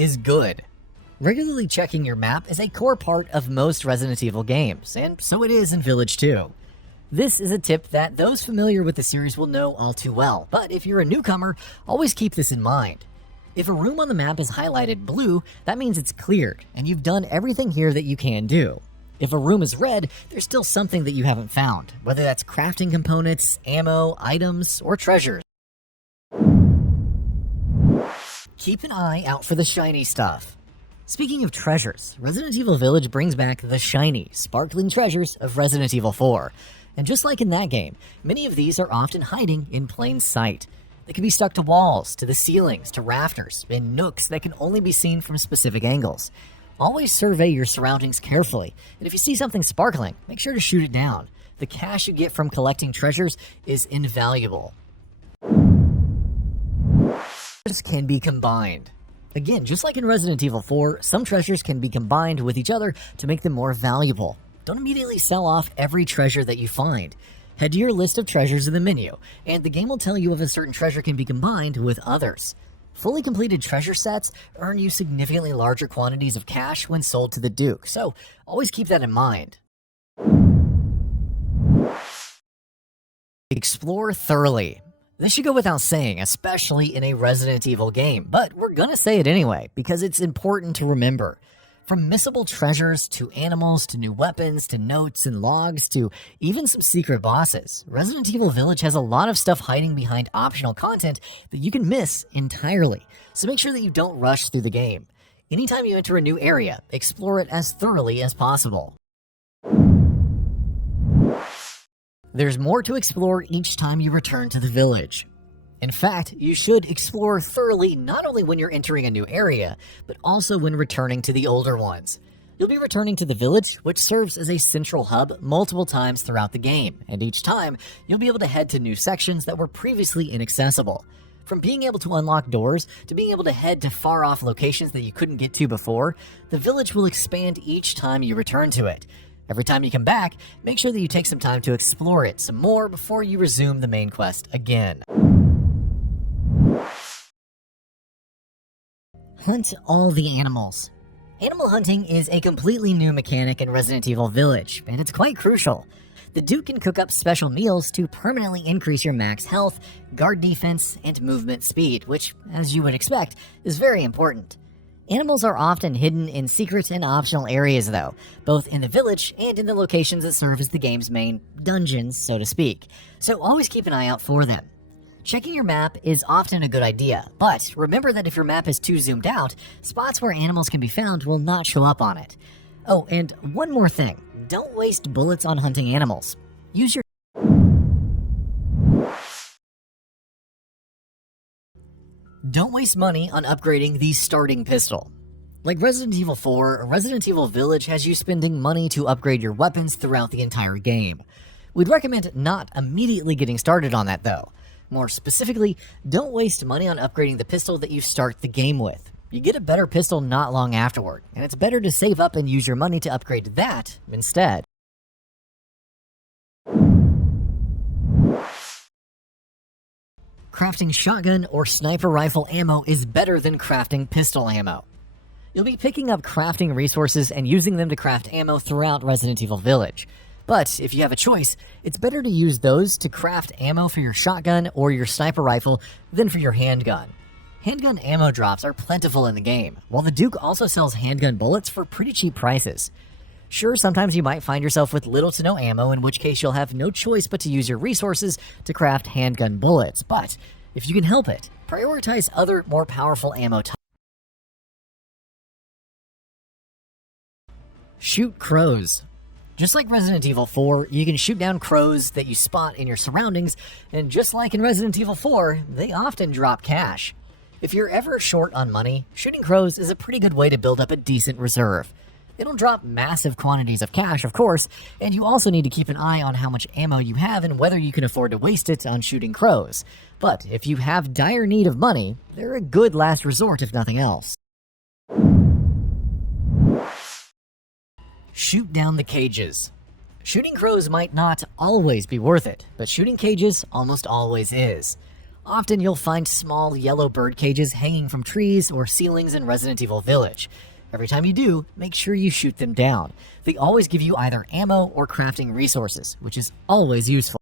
is good. Regularly checking your map is a core part of most Resident Evil games, and so it is in Village 2. This is a tip that those familiar with the series will know all too well, but if you're a newcomer, always keep this in mind. If a room on the map is highlighted blue, that means it's cleared, and you've done everything here that you can do. If a room is red, there's still something that you haven't found, whether that's crafting components, ammo, items, or treasures. Keep an eye out for the shiny stuff. Speaking of treasures, Resident Evil Village brings back the shiny, sparkling treasures of Resident Evil 4. And just like in that game, many of these are often hiding in plain sight. They can be stuck to walls, to the ceilings, to rafters, in nooks that can only be seen from specific angles. Always survey your surroundings carefully, and if you see something sparkling, make sure to shoot it down. The cash you get from collecting treasures is invaluable. Treasures can be combined. Again, just like in Resident Evil 4, some treasures can be combined with each other to make them more valuable. Don't immediately sell off every treasure that you find. Head to your list of treasures in the menu, and the game will tell you if a certain treasure can be combined with others. Fully completed treasure sets earn you significantly larger quantities of cash when sold to the Duke, so always keep that in mind. Explore thoroughly. This should go without saying, especially in a Resident Evil game, but we're gonna say it anyway, because it's important to remember. From missable treasures, to animals, to new weapons, to notes and logs, to even some secret bosses, Resident Evil Village has a lot of stuff hiding behind optional content that you can miss entirely, so make sure that you don't rush through the game. Anytime you enter a new area, explore it as thoroughly as possible. There's more to explore each time you return to the village. In fact, you should explore thoroughly not only when you're entering a new area, but also when returning to the older ones. You'll be returning to the village, which serves as a central hub multiple times throughout the game, and each time, you'll be able to head to new sections that were previously inaccessible. From being able to unlock doors, to being able to head to far-off locations that you couldn't get to before, the village will expand each time you return to it. Every time you come back, make sure that you take some time to explore it some more before you resume the main quest again. Hunt all the animals. Animal hunting is a completely new mechanic in Resident Evil Village, and it's quite crucial. The Duke can cook up special meals to permanently increase your max health, guard defense, and movement speed, which, as you would expect, is very important. Animals are often hidden in secret and optional areas though, both in the village and in the locations that serve as the game's main dungeons, so to speak, so always keep an eye out for them. Checking your map is often a good idea, but remember that if your map is too zoomed out, spots where animals can be found will not show up on it. Oh, and one more thing. Don't waste bullets on hunting animals. Don't waste money on upgrading the starting pistol. Like Resident Evil 4, Resident Evil Village has you spending money to upgrade your weapons throughout the entire game. We'd recommend not immediately getting started on that though. More specifically, don't waste money on upgrading the pistol that you start the game with. You get a better pistol not long afterward, and it's better to save up and use your money to upgrade that instead. Crafting shotgun or sniper rifle ammo is better than crafting pistol ammo. You'll be picking up crafting resources and using them to craft ammo throughout Resident Evil Village. But if you have a choice, it's better to use those to craft ammo for your shotgun or your sniper rifle than for your handgun. Handgun ammo drops are plentiful in the game, while the Duke also sells handgun bullets for pretty cheap prices. Sure, sometimes you might find yourself with little to no ammo, in which case you'll have no choice but to use your resources to craft handgun bullets, but if you can help it, prioritize other, more powerful ammo types. Shoot crows. Just like Resident Evil 4, you can shoot down crows that you spot in your surroundings, and just like in Resident Evil 4, they often drop cash. If you're ever short on money, shooting crows is a pretty good way to build up a decent reserve. They don't drop massive quantities of cash, of course, and you also need to keep an eye on how much ammo you have and whether you can afford to waste it on shooting crows. But if you have dire need of money, they're a good last resort if nothing else. Shoot down the cages. Shooting crows might not always be worth it, but shooting cages almost always is. Often you'll find small yellow bird cages hanging from trees or ceilings in Resident Evil Village. Every time you do, make sure you shoot them down. They always give you either ammo or crafting resources, which is always useful.